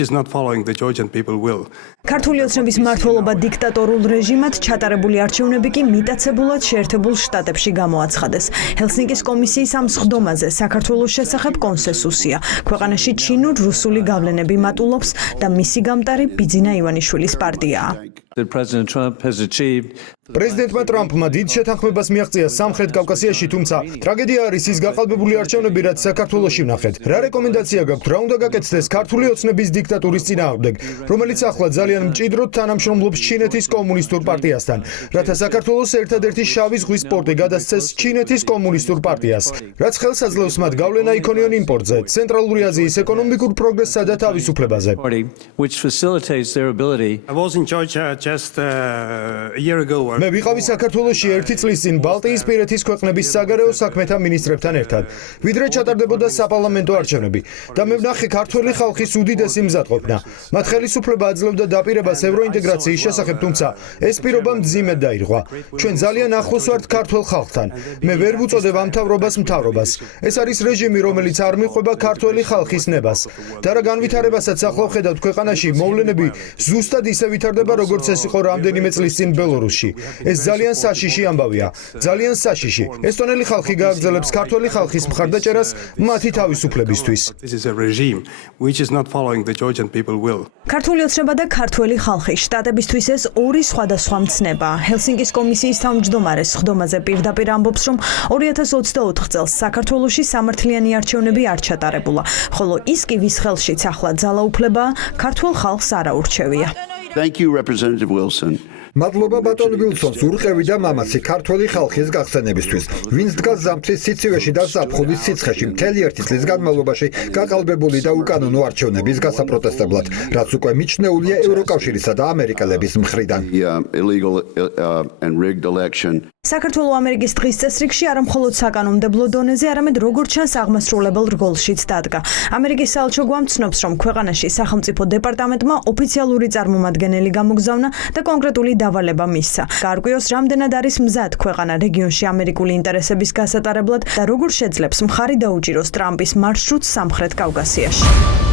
which is not following the Georgian people will. ქართული ოცნების მმართველობა დიქტატორულ რეჟიმად ჩატარებული არჩევნები კი მიტაცებულად შეერთებულ შტატებში გამოაცხადეს. ჰელსინკის კომისიის ამ სხდომაზე საქართველოს შესახებ კონსენსუსია. ქვეყანაში ჩინურ-რუსული გავლენები მატულობს და მისი გამტარი ბიძინა ივანიშვილის პარტიაა. პრეზიდენტმა ტრამპმა დიდ შეთანხმებას მიაღწია სამხრეთ კავკასიაში, თუმცა ტრაგედია არის ის გაყალბებული არჩევნები, რაც საქართველოში ვნახეთ. რა რეკომენდაცია გაქვთ, რა უნდა გაკეთდეს ქართული ოცნების დიქტატურის წინააღმდეგ, რომელიც ახლა ძალიან მჭიდროდ თანამშრომლობს ჩინეთის კომუნისტურ პარტიასთან, რათა საქართველოს ერთადერთი შავი ზღვის პორტი გადასცეს ჩინეთის კომუნისტურ პარტიას, რაც ხელს აძლევს მათ გავლენა იქონიონ იმპორტზე, ცენტრალური აზიის ეკონომიკურ პროგრესსა და თავისუფლებაზე. I was in Georgia just a year ago. მე ვიყავი საქართველოში 1 წლის წინ ბალტიისპირეთის ქვეყნების საგარეო საქმეთა მინისტრებთან ერთად, ვიდრე ჩატარდებოდა საპარლამენტო არჩევნები და მე ვნახე ქართველი ხალხის უდიდესი მზადყოფნა. მათ ხელისუფლება აძლევდა დაპირებას ევროინტეგრაციის შესახებ, თუმცა ეს პირობა მძიმედ დაირღვა. ჩვენ ძალიან ახლოს ვართ ქართველ ხალხთან. მე ვერ ვუწოდებ ამ მთავრობას. ეს არის რეჟიმი, რომელიც არ მიყვება ქართველი ხალხის ნებას. და რა განვითარებასაც ახლა ვხედავთ ქვეყანაში, მოვლენები ზუსტად ისე ვითარდება, როგორც ეს იყო რამდენიმე წლის წინ ბელორუსში. ეს ძალიან საშიში ამბავია. ძალიან საშიში. ესტონელი ხალხი გააგრძელებს ქართველი ხალხის მხარდაჭერას მათი თავისუფლებისთვის. This is a regime which is not following the Georgian people will. ქართული ოცნება და ქართველი ხალხი შტატებისთვის ეს ორი სხვადასხვა მცნება. ჰელსინკის კომისიის თავმჯდომარე სხდომაზე პირდაპირ ამბობს, რომ 2024 წელს საქართველოში სამართლიანი არჩევნები არ ჩატარებულა, ხოლო ის კი ვის ხელშიც ახლა ძალაუფლებაა, ქართულ ხალხს არ აურჩევია. Thank you, Representative Wilson. მადლობა ბატონ ვილსონს ურყევი და მამაცი ქართველი ხალხის გახსენებისთვის, ვინც დგას ზამთრის სიცივეში და ზაფხულის სიცხეში მთელი 1 წლის განმავლობაში გაყალბებული და უკანონო არჩევნების გასაპროტესტებლად, რაც უკვე მიჩნეულია ევროკავშირისა და ამერიკელების მხრიდან. საქართველოს ამერიკის დღის წესრიგში არა მხოლოდ საკანონმდებლო დონეზე, არამედ როგორც ჩანს აღმასრულებელ რგოლშიც დადგა. ამერიკის საელჩო გვამცნობს, რომ ქვეყანაში სახელმწიფო დეპარტამენტმა ოფიციალური წარმომადგენელი გამოგზავნა და კონკრეტული დავალება მისცა. გაარკვიოს, რამდენად არის მზად ქვეყანა რეგიონში ამერიკული ინტერესების გასატარებლად და როგორ შეძლებს მხარი დაუჭიროს ტრამპის მარშრუტს სამხრეთ კავკასიაში.